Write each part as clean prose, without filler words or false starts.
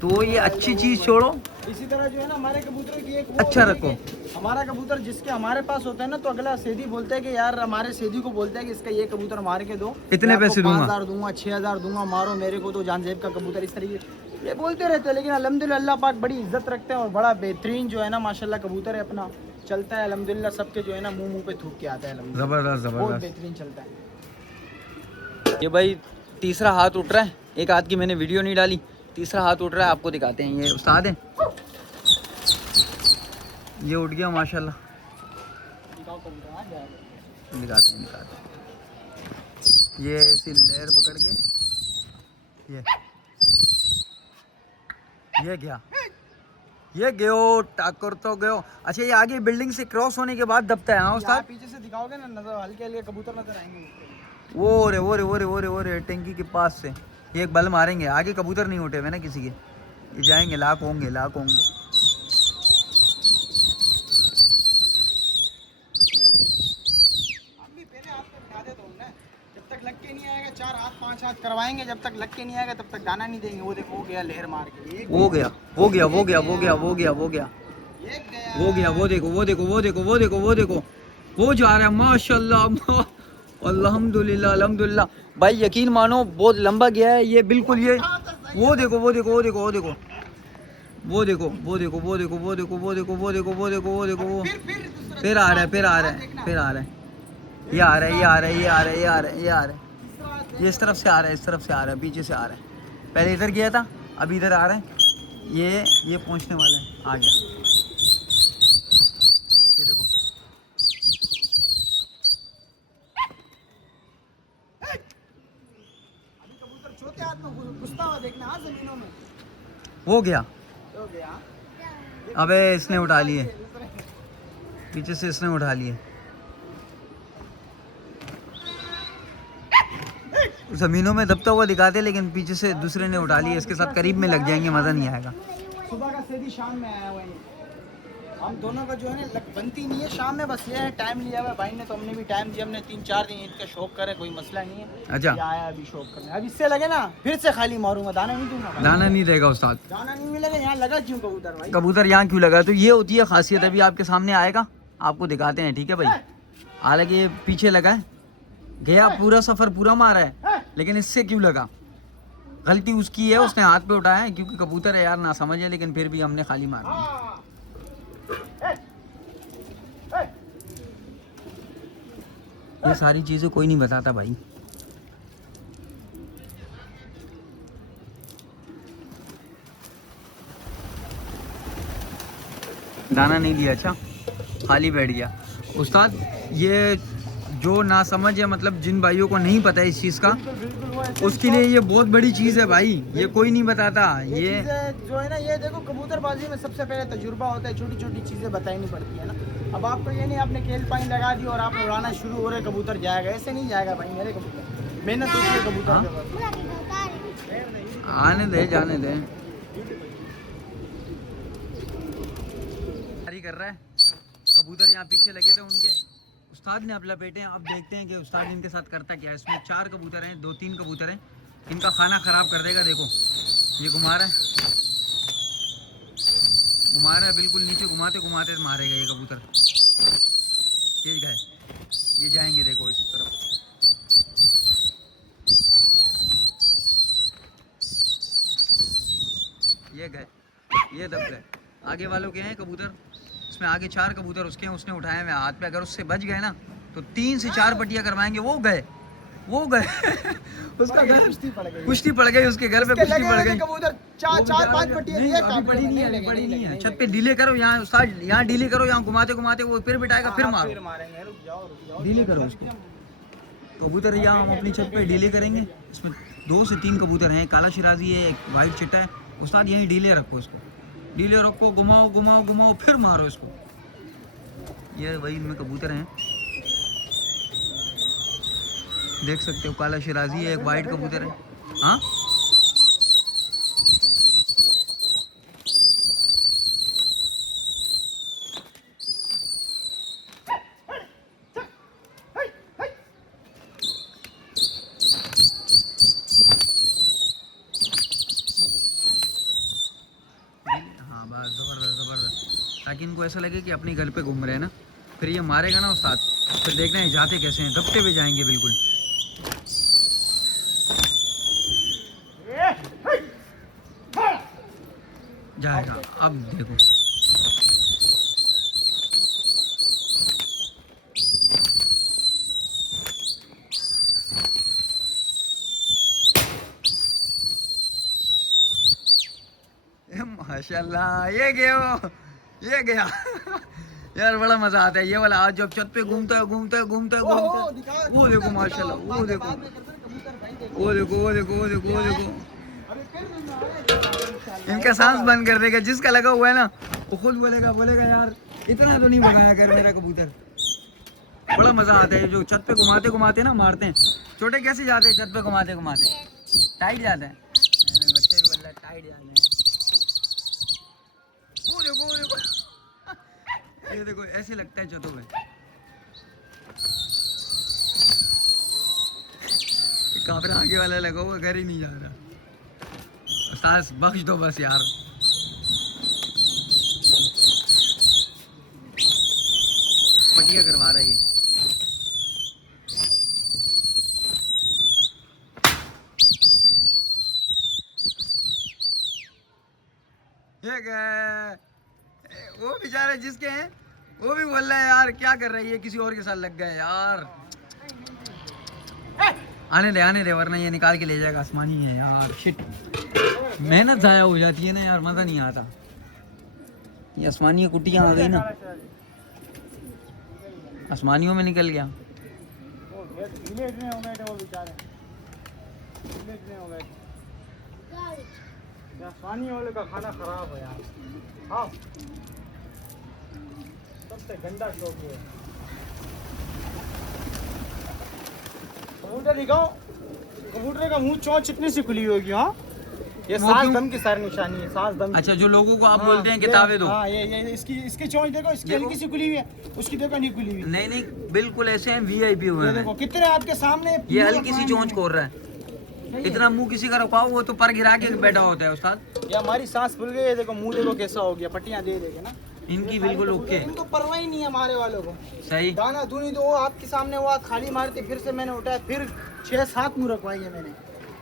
तो ये अच्छी चीज छोड़ो, इसी तरह जो है ना हमारे कबूतरों की एक वो अच्छा होती है रखो। कि हमारा कबूतर जिसके हमारे पास होता है ना, तो अगला सेधी बोलता है कि यार हमारे सेधी को बोलता है कि इसका ये कबूतर मार के दो, इतने मैं आपको पैसे दूंगा। 5,000 दूंगा, 6,000 दूंगा, मारो मेरे को तो जानजेब का कबूतर, इस तरीके ये बोलते रहते हैं। लेकिन अल्हम्दुलिल्लाह अल्लाह पाक बड़ी इज्जत रखते हैं और बड़ा बेहतरीन जो है ना माशाल्लाह कबूतर है अपना, चलता है अल्हम्दुलिल्लाह, सबके जो है ना मुंह पे थूक के आता है अल्हम्दुलिल्लाह, जबरदस्त बहुत जबरदस्त। बेहतरीन चलता है। ये भाई तीसरा हाथ उठ रहा है, एक हाथ की मैंने वीडियो नहीं डाली, तीसरा हाथ उठ रहा है, आपको दिखाते हैं। ये उस्ताद हैं, ये उठ गया माशाल्लाह, दिखाते हैं। ये ऐसी लहर पकड़ के ये गया, ये गयो टाकर तो गयो। अच्छा ये आगे बिल्डिंग से क्रॉस होने के बाद दबता है। हाँ यहाँ उस्ताद, पीछे से दिखाओगे ना नजर हल्के हल्के कबूतर नजर आएंगे। वो रे वो रे वो रे वो रे वो रे टंकी के पास से ये एक बल मारेंगे, आगे कबूतर नहीं उठे हुए ना किसी के, ये जाएंगे, लाख होंगे लाख होंगे। हम भी पहले हाथ पे बिठा देते होंगे, जब तक लग के नहीं आएगा 4 हाथ 5 हाथ करवाएंगे, जब तक लग के नहीं आएगा तब तक दाना नहीं देंगे। वो देखो हो गया लहर मार के, वो गया वो गया वो गया वो गया वो गया वो गया एक गया, वो गया, वो देखो वो देखो वो देखो वो देखो वो देखो, वो जा रहा है माशाल्लाह, अल्हम्दुलिल्लाह अल्हम्दुलिल्लाह। भाई यकीन मानो बहुत लंबा गया है ये, बिल्कुल ये वो देखो वो देखो वो देखो वो देखो वो देखो वो देखो वो देखो वो देखो वो देखो वो देखो वो देखो वो देखो वो फिर आ रहा है फिर आ रहा है फिर आ रहा है, ये आ रहा है ये आ रहा है ये आ रहा है ये आ रहा है ये आ रहा है, ये इस तरफ से आ रहा है इस तरफ से आ रहा है, पीछे से आ रहा है। पहले इधर गया था, अब इधर आ रहा है, ये पहुंचने वाला है, आ गया, ये देखो। अभी कबूतर छोटे हाथ में घुसता हुआ देखना, हाँ जमीनों में हो गया, हो गया। अबे इसने उठा लिए, पीछे से इसने उठा लिए, जमीनों में दबता हुआ दिखाते, लेकिन पीछे से दूसरे ने उठा लिए। इसके साथ करीब में लग जाएंगे, मज़ा नहीं आएगा। सुबह का सीधी शाम में आया हुआ है, हम दोनों का जो है ना बनती नहीं है शाम में, बस ये है टाइम लिया हुआ है भाई ने, तो हमने भी टाइम दिया, हमने 3-4 दिन ईद का शौक करे, कोई मसला नहीं है। अच्छा ये आया अभी शौक करने, अब इससे लगे ना फिर से खाली मारूंगा, दाना नहीं दूंगा भाई। दाना नहीं देगा उस्ताद, दाना नहीं मिलेगा, यहाँ लगा क्यों कबूतर भाई? कबूतर यहाँ क्यों लगा? तो ये होती है खासियत, अभी आपके सामने आएगा, आपको दिखाते हैं, ठीक है भाई। हालांकि ये पीछे लगा है, गया पूरा सफर पूरा मारा है, लेकिन इससे क्यों लगा? गलती उसकी है, उसने हाथ पे उठाया है, क्योंकि कबूतर है यार, ना समझ है, लेकिन फिर भी हमने खाली मारा। ये सारी चीजें कोई नहीं बताता भाई। दाना नहीं दिया, अच्छा खाली बैठ गया। उस्ताद ये जो ना समझ है, मतलब जिन भाइयों को नहीं पता है इस चीज़ का, उसके लिए ये बहुत बड़ी चीज़ है भाई, ये कोई नहीं बताता। ये जो है ना, ये देखो कबूतरबाजी में सबसे पहले तजुर्बा होता है, छोटी छोटी चीज़ें बतानी पड़ती है ना। अब आपको ये नहीं आपने केल पानी लगा दी और आप उड़ाना शुरू हो रहे, कबूतर जाएगा, ऐसे नहीं जाएगा भाई मेरे कबूतर, मेहनत होती है कबूतर के पास। आने दे जाने दे, कर रहा है कबूतर यहाँ पीछे लगे थे उनके, उस्ताद ने अपना लपेटे हैं। अब देखते हैं कि उस्ताद इनके साथ करता क्या है। इसमें 4 कबूतर हैं, 2-3 कबूतर हैं, इनका खाना खराब कर देगा। देखो ये घुमा रहा है बिल्कुल नीचे, घुमाते घुमाते मारेगा ये कबूतर। ये गए, ये जाएंगे, देखो इस तरफ, ये गए, ये दब गए। आगे वालों के हैं कबूतर, इसमें आगे 4 कबूतर उसके हैं, उसने उठाए हुए हाथ पे, अगर उससे बच गए ना तो 3 से 4 पट्टियां करवाएंगे। वो गए उसका घर कुश्ती पड़ गई, उसके घर पे कुश्ती पड़ गई। कबूतर 4-5 पट्टियां पड़ी नहीं है, छत पे डीले करो, यहाँ उस्ताद यहाँ डीले करो, यहाँ घुमाते घुमाते वो फिर बिठाएगा, फिर मारो, डीले करो उसको। कबूतर यहाँ हम अपनी छत पे डीले करेंगे। इसमें 2 से 3 कबूतर हैं, काला शिराजी है, एक वाइट चिट्टा है। उस्ताद यहीं डीले रखो, इसको डीले रखो, घुमाओ घुमाओ घुमाओ, फिर मारो इसको। ये वही इनमें कबूतर हैं, देख सकते हो, काला शिराजी है, एक वाइट कबूतर है। हाँ ऐसा लगे कि अपने घर पे घूम रहे हैं ना, फिर ये मारेगा ना उस्ताद, फिर देखना है जाते कैसे हैं, दबते हुए जाएंगे बिल्कुल। जाएगा अब देखो। माशाल्लाह, ये गया यार, बड़ा मजा आता है ये वाला। आज जब छत पे घूमता है वो देखो माशाल्लाह, वो देखो। इनका सांस बंद कर देगा, जिसका लगा हुआ है ना वो खुद बोलेगा यार इतना तो नहीं भगाया कर मेरा कबूतर। बड़ा मजा आता है जो छत पे घुमाते ना मारते हैं। छोटे कैसे जाते हैं छत पे घुमाते टाइट जाते हैं, बच्चे भी बोल टाइट जाते हैं। वो देखो ये देखो ऐसे लगता है छतों पे। काफी आगे वाला लगा हुआ, घर ही नहीं जा रहा। उस्ताद बख्श दो बस यार। पटिया करवा रहा है ये। वो बेचारे जिसके हैं वो भी बोल रहे हैं यार क्या कर रही है, किसी और के साथ लग गए यार। आने दे वरना ये निकाल के ले जाएगा। आसमानी है यार, शिट, मेहनत ज़ाया हो जाती है ना यार, मज़ा नहीं आता। ये आसमानी कुटियाँ आ गई ना, आसमानियों में निकल गया। आसमानी वाले का खाना खराब है यार। हाँ, सबसे गंदा शौक है। कबूतर दिखाओ, कबूतर का मुंह चोंच इतनी सी खुली होगी। हाँ, ये सांस दम की सारी निशानी है, सांस दम। अच्छा, जो लोगों को आप बोलते हैं किताबें दो। हाँ, ये इसकी चोंच देखो, इसकी हल्की सी खुली हुई है, उसकी देखो नहीं खुली हुई। नहीं बिल्कुल ऐसे हैं, VIP हुए हैं। देखो कितने आपके सामने। ये हल्की सी चोंच खोल रहा है। इतना मुंह किसी का रुकाओ वो तो पर गिरा के बैठा होता है उस्ताद। ये हमारी सांस फूल गई है, देखो मुंह देखो कैसा हो गया, पट्टियां दे देंगे ना। इनकी बिल्कुल ओके, इनको परवाह ही नहीं है हमारे वालों को। सही दाना दूनी तो वो आपके सामने वो खाली मारती, फिर से मैंने उठाया, फिर 6-7 मुँह रखवाई है मैंने।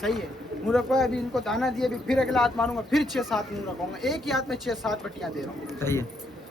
सही है, मुँह रखवाया, अभी इनको दाना दिया, अभी फिर अगला हाथ मारूंगा, फिर 6-7 मुँह रखवाऊंगा। एक ही हाथ में 6-7 पट्टियां दे रहा हूँ। सही है।